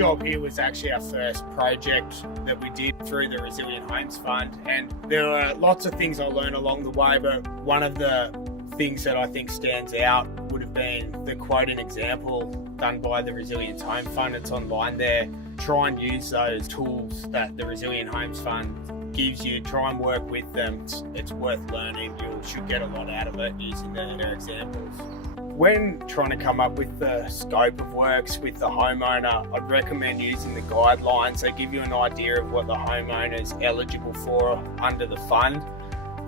job here was actually our first project that we did through the Resilient Homes Fund, and there were lots of things I learned along the way, but one of the things that I think stands out would have been the quote and example done by the Resilient Home Fund. It's online there. Try and use those tools that the Resilient Homes Fund gives you. Try and work with them. It's worth learning. You should get a lot out of it using their examples. When trying to come up with the scope of works with the homeowner, I'd recommend using the guidelines. They give you an idea of what the homeowner is eligible for under the fund.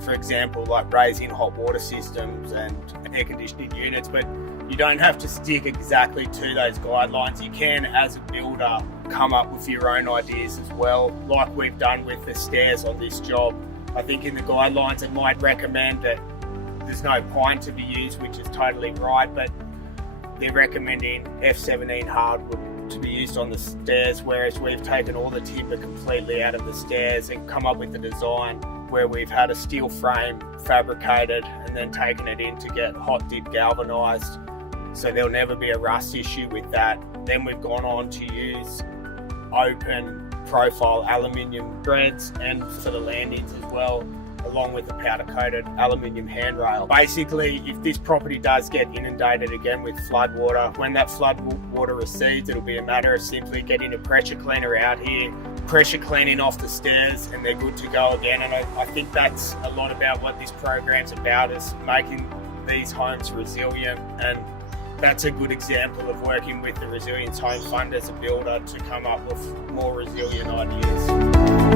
For example, like raising hot water systems and air conditioning units, but you don't have to stick exactly to those guidelines. You can, as a builder, come up with your own ideas as well, like we've done with the stairs on this job. I think in the guidelines it might recommend that there's no pine to be used, which is totally right, but they're recommending F17 hardwood to be used on the stairs, whereas we've taken all the timber completely out of the stairs and come up with a design where we've had a steel frame fabricated and then taken it in to get hot dip galvanised, so there'll never be a rust issue with that. Then we've gone on to use open profile aluminium threads and for the landings as well, along with the powder coated aluminium handrail. Basically, if this property does get inundated again with flood water, when that flood water recedes, it'll be a matter of simply getting a pressure cleaner out here, pressure cleaning off the stairs, and they're good to go again. And I think that's a lot about what this program's about, is making these homes resilient, and that's a good example of working with the Resilience Home Fund as a builder to come up with more resilient ideas.